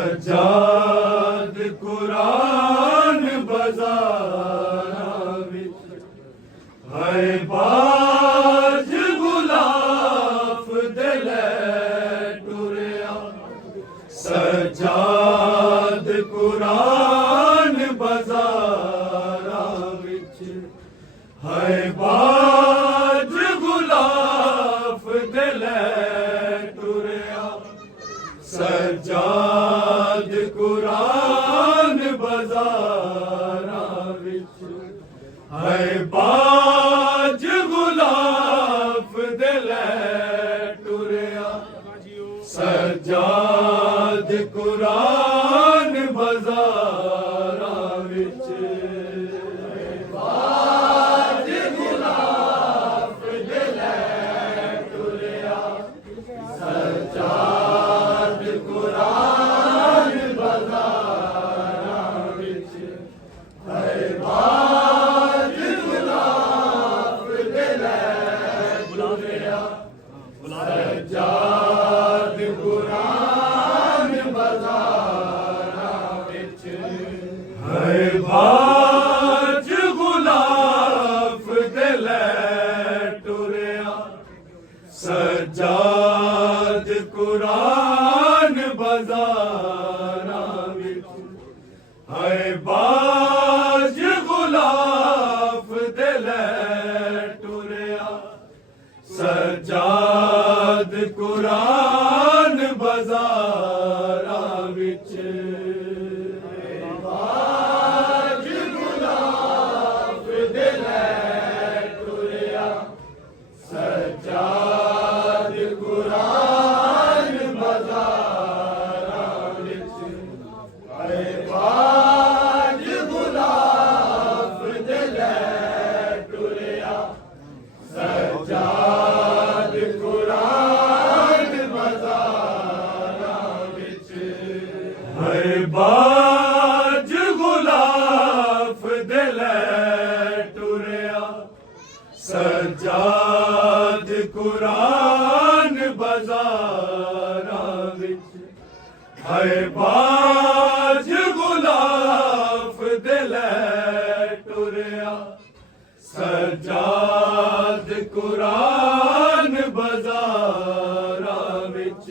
सजाद कुरान बाज़ारां विच है बाज गुलाफ दे लै टुरिया। सजाद कुरान बाज़ारां विच है बाज गुलाफ दे लै टुरिया। सजाद कुरान बाज़ारां विच है बाज गुलाफ दे लै टुरिया। सजाद कुरान बाज़ारां विच बाज गुलाफ दे लै टुरिया। सजाद कुरान बाज़ारां विच है बाज गुलाफ दे लै टुरिया। सजाद कुरान बाज़ारां विच है बाज गुलाफ दे लै टुरिया। सजाद कुरान बाज़ारां विच है बाज गुलाफ दे लै टुरिया। सजाद कुरान बाज़ारां विच बाज गुलाफ दे लै टुरिया। सजाद कुरान बाज़ारां विच है बाज गुलाफ दे लै टुरिया। सजाद कुरान बाज़ारां विच है बाज गुलाफ दे लै टुरिया। सजाद कुरान बाज़ारां विच है बाज गुलाफ दे लै टुरिया। सजाद कुरान बाज़ारां विच है बाज गुलाफ दे लै टुरिया। सजाद कुरान बाज़ारां विच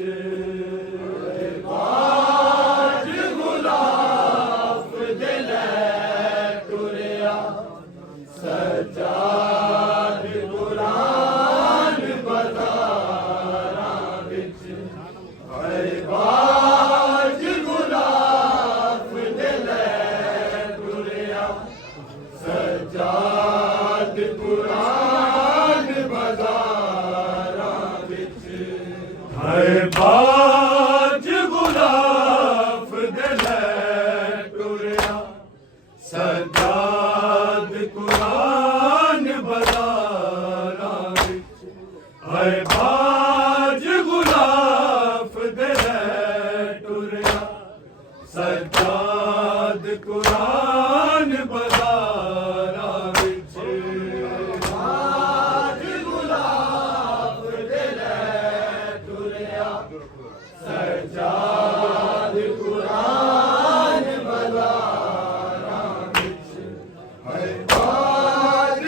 है बाज गुलाफ दे लै टुरिया। सजाद कुरान बाज़ारां विच है बाज गुलाफ दे लै टुरिया। सजाद कुरान बाज़ारां विच है बाज गुलाफ दे लै टुरिया। सजाद कुरान बाज़ारां विच बाज गुलाफ दे लै टुरिया। सजाद कुरान बाज़ारां विच है बाज गुलाफ दे लै टुरिया। सजाद कुरान बाज़ारां विच है बाज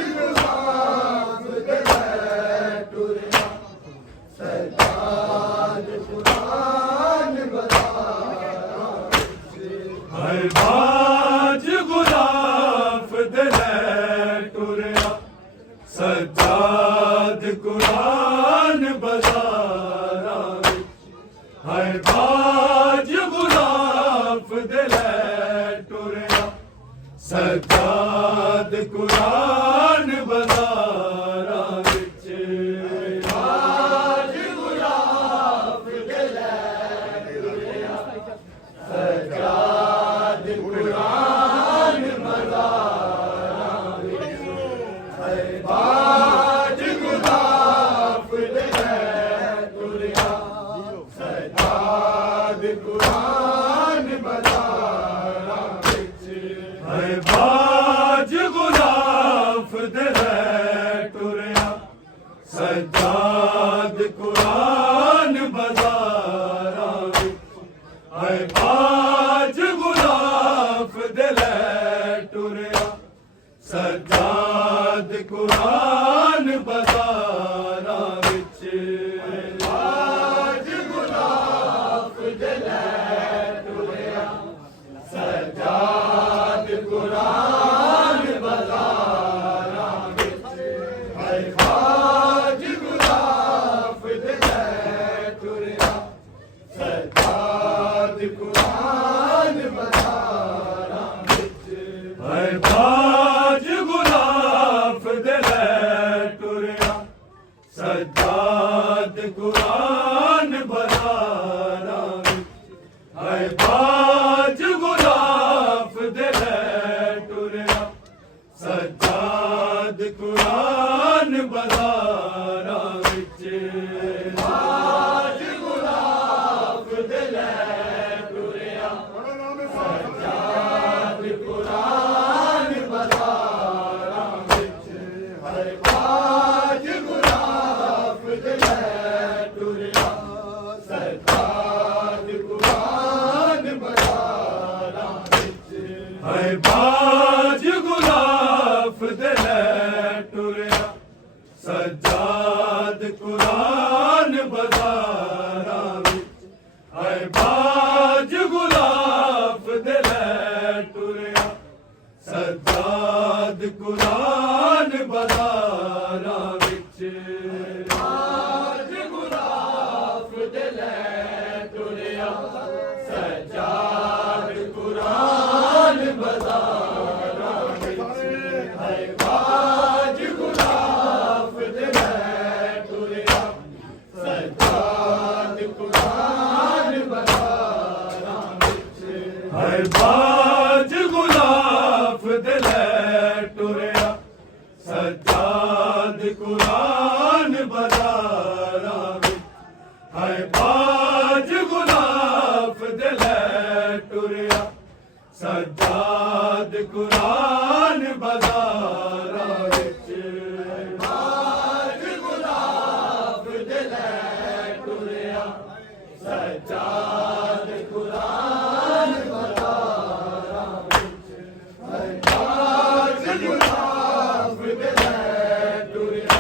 गुलाफ दे लै टुरिया। सजाद कुरान बाज़ारां विच है बाज गुलाफ दे लै टुरिया। सजाद कुरान बाज़ारां विच है बाज गुलाफ दे लै टुरिया। सजाद कुरान बाज़ारां विच है बाज गुलाफ दे लै टुरिया। सजाद कुरान बाज़ारां विच है बाज गुलाफ बाज गुलाफ दिले टुरिया सज्जाद कुरान बाजारां विच बाज गुलाफ दिले टुरिया सज्जाद कुरान बाजारां विच हर बाज गुलाफ दिले टुरिया सज्जाद कुरान बाजारां विच हर बाज गुलाफ दिले टुरिया सज्जाद कुरान बाजारां विच हर बाज गुलाफ दिले टुरिया सज्जाद कुरान बाजारां विच बाज गुलाफ दिले टुरिया सज्जाद कुरान बाजारां विच हर बाज गुलाफ दिले टुरिया सज्जाद कुरान बाजारां विच हर बाज गुलाफ दिले टुरिया सज्जाद कुरान बाजारां विच हर बाज गुलाफ दिले टुरिया सज्जाद कुरान बाजारां विच बाज गुलाफ दिले टुरिया सज्जाद कुरान बाजारां विच हर बाज गुलाफ दिले टुरिया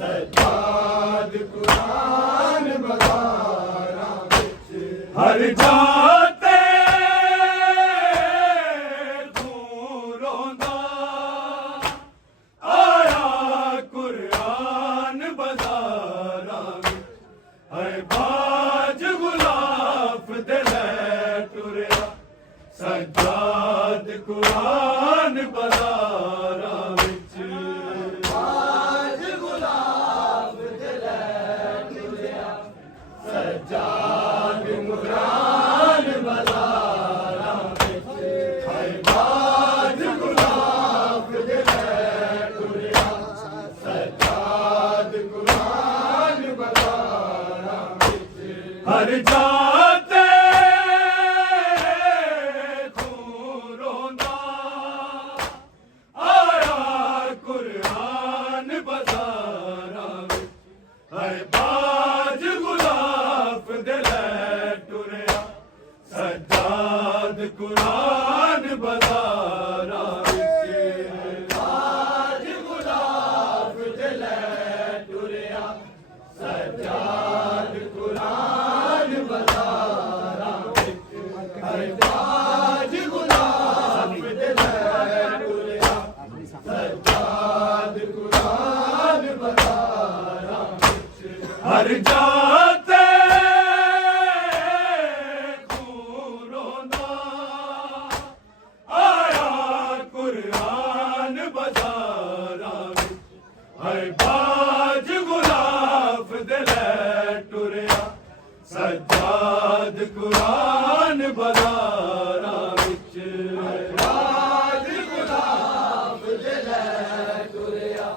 सज्जाद कुरान बाजारां विच हर जाते तूं रोंदा आया कुरान बाजारां विच हर बाज गुलाफ दिले टुरिया सज्जाद कुरान बाजारां विच बाज गुलाफ दिले टुरिया सज्जाद कुरान बाजारां विच हर बाज गुलाफ दिले टुरिया सज्जाद कुरान बाजारां विच हर जाते तूं रोंदा आया कुरान बाजारां विच हर बाज गुलाफ दिले टुरिया सज्जाद कुरान बाजारां विच बाज गुलाफ दिले टुरिया सज्जाद कुरान बाजारां विच हर बाज गुलाफ दिले टुरिया सज्जाद कुरान बाजारां विच हर जाते तूं रोंदा आया कुरान बाजारां विच हर बाज गुलाफ दिले टुरिया सज्जाद कुरान बाजारां विच हर बाज गुलाफ दिले टुरिया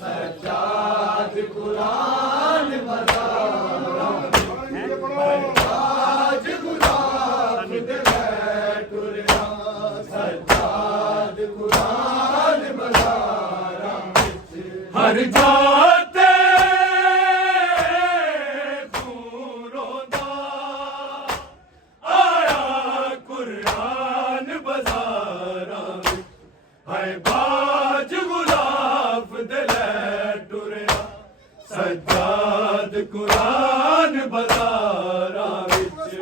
सज्जाद कुरान बाजारां विच हर बाज गुलाफ दिले टुरिया सज्जाद कुरान बाजारां विच हर जाते तूं रोंदा आया कुरान बाजारां विच हर बाज गुलाफ दिले टुरिया सज्जाद कुरान बाजारां विच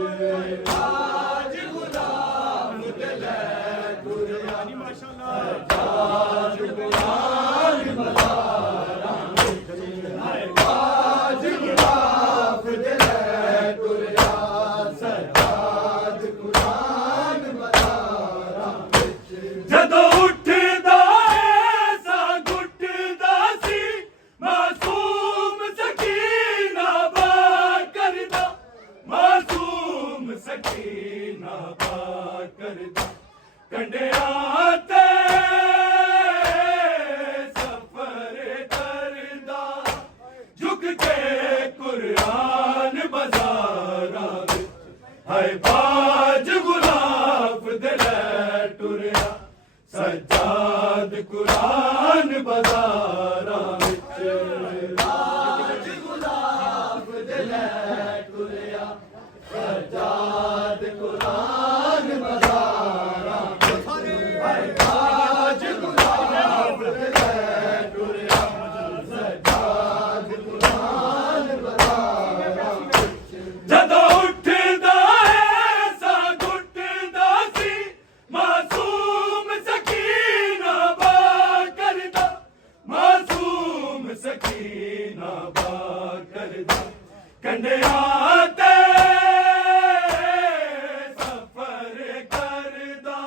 बाज गुलाफ दिले टुरिया सज्जाद कुरान बाजारां ਬਾ ਕਰਦਾ ਕੰਡਿਆਂ ਤੇ ਸਫਰ ਕਰਦਾ ਝੁਕ ਕੇ ਕੁਰਾਨ ਬਾਜ਼ਾਰਾਂ ਵਿੱਚ ਹਾਏ ਬਾਜ ਗੁਲਾਬ ਦੇ ਲੈ ਟੁਰਿਆ ਸਜਾਦ ਕੁਰਾਨ ਬਾਜ਼ਾਰਾਂ ਵਿੱਚ ਬਾਜ ਗੁਲਾਬ ਦੇ ਲੈ ਟੁਰਿਆ ਸਜਾਦ ਕੁਰਾਨ ਬਾਜ਼ਾਰਾਂ ਵਿੱਚ ਹਾਏ ਬਾਜ ਗੁਲਾਬ ਦੇ ਲੈ ਟੁਰਿਆ ਸਜਾਦ ਕੁਰਾਨ ਬਾਜ਼ਾਰਾਂ ਵਿੱਚ ਜਦੋਂ ਉੱਠਦਾ ਐਸਾ ਗੁੱਟਦਾ ਸੀ ਮਾਸੂਮ ਸਕੀਨਾ ਬਾ ਕਰਦਾ ਮਾਸੂਮ ਸਕੀਨਾ ਬਾ ਕਰਦਾ ਕੰਡਿਆਂ ਤੇ ਸਫਰ ਕਰਦਾ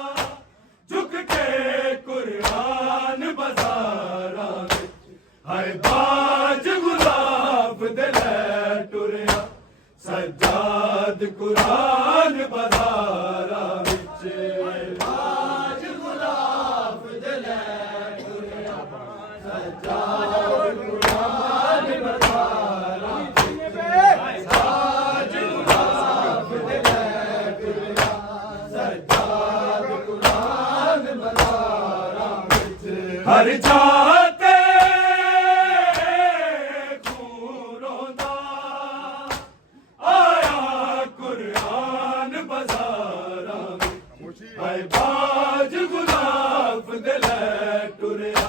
ਝੁਕ ਕੇ ਕੁਰਾਨ ਬਾਜ਼ਾਰਾਂ ਵਿੱਚ ਹਾਏ ਬਾਜ ਗੁਲਾਬ ਦੇ ਲੈ ਟੁਰਿਆ ਸਜਾਦ ਕੁਰਾਨ ਬਾਜ਼ਾਰਾਂ ਵਿੱਚ ਬਾਜ ਗੁਲਾਬ ਦੇ ਲੈ ਟੁਰਿਆ ਸਜਾਦ ਕੁਰਾਨ ਬਾਜ਼ਾਰਾਂ ਵਿੱਚ ਬਾਜ ਗੁਲਾਬ ਦੇ ਲੈ ਟੁਰਿਆ ਸਜਾਦ ਕੁਰਾਨ ਬਾਜ਼ਾਰਾਂ ਵਿੱਚ ਹਰ ਥਾਂ ਤੇ ਖੂਨ ਰੋਂਦਾ ਆਇਆ ਕੁਰਾਨ ਬਾਜ਼ਾਰਾਂ ਵਿੱਚ ਹਾਏ ਬਾਜ ਗੁਲਾਬ ਦੇ ਲੈ ਟੁਰਿਆ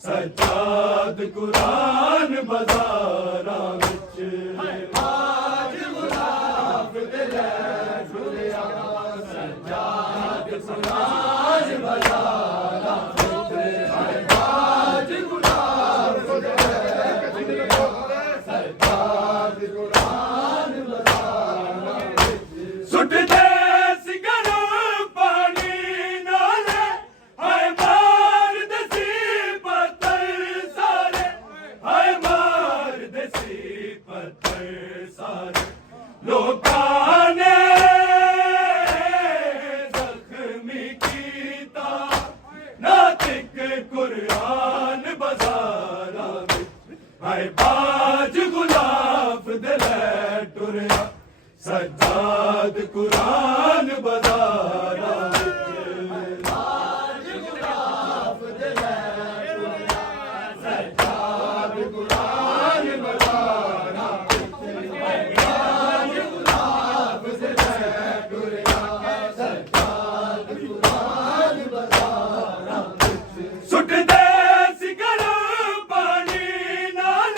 ਸਜਾਦ ਕੁਰਾਨ ਬਾਜ਼ਾਰਾਂ ਵਿੱਚ ਬਾਜ ਗੁਲਾਬ ਦੇ ਲੈ ਟੁਰਿਆ ਸਜਾਦ ਕੁਰਾਨ ਬਾਜ਼ਾਰਾਂ ਵਿੱਚ ਹਾਏ ਬਾਜ ਗੁਲਾਬ ਦੇ ਲੈ ਟੁਰਿਆ ਸਜਾਦ ਕੁਰਾਨ ਬਾਜ਼ਾਰਾਂ ਵਿੱਚ ਸੁੱਟਦੇ ਸਿਗਰ ਪਾਣੀ ਨਾਲ ਹਾਏ ਮਾਰਦੇ ਸੀ ਪੱਥਰ ਸਾਰੇ ਹਾਏ ਮਾਰਦੇ ਸੀ ਪੱਥਰ ਸਾਰੇ ਲੋਕਾਂ ਨੇ ਜ਼ਖਮੀ ਕੀਤਾ ਨਾਤਿਕ ਕੁਰਾਨ ਬਾਜ਼ਾਰਾਂ ਵਿੱਚ ਹਾਏ ਬਾਜ ਗੁਲਾਬ ਦੇ ਲੈ ਟੁਰਿਆ ਸਜਾਦ ਕੁਰਾਨ ਬਾਜ਼ਾਰਾਂ ਵਿੱਚ ਬਾਜ ਗੁਲਾਬ ਦੇ ਲੈ ਟੁਰਿਆ ਸਜਾਦ ਕੁਰਾਨ ਬਾਜ਼ਾਰਾਂ ਵਿੱਚ ਬਾਜ ਗੁਲਾਬ ਦੇ ਲੈ ਟੁਰਿਆ ਸਜਾਦ ਕੁਰਾਨ ਬਾਜ਼ਾਰਾਂ ਵਿੱਚ ਸੁੱਟਦੇ ਸਿਗਰ ਪਾਣੀ ਨਾਲ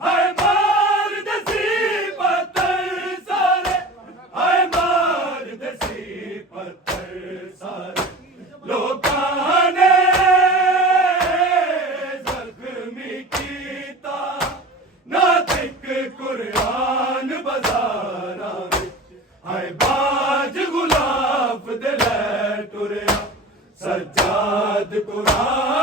ਹਾਏ ਮਾਰਦੇ ਸੀ ਪੱਥਰ ਸਾਰੇ ਹਾਏ ਮਾਰਦੇ ਸੀ ਪੱਥਰ ਸਾਰੇ ਲੋਕਾਂ ਨੇ ਜ਼ਖਮੀ ਕੀਤਾ ਨਾਤਿਕ ਕੁਰਾਨ ਬਾਜ਼ਾਰਾਂ ਵਿੱਚ ਹਾਏ ਬਾਜ ਗੁਲਾਬ ਦੇ ਲੈ ਟੁਰਿਆ ਸਜਾਦ ਕੁਰਾਨ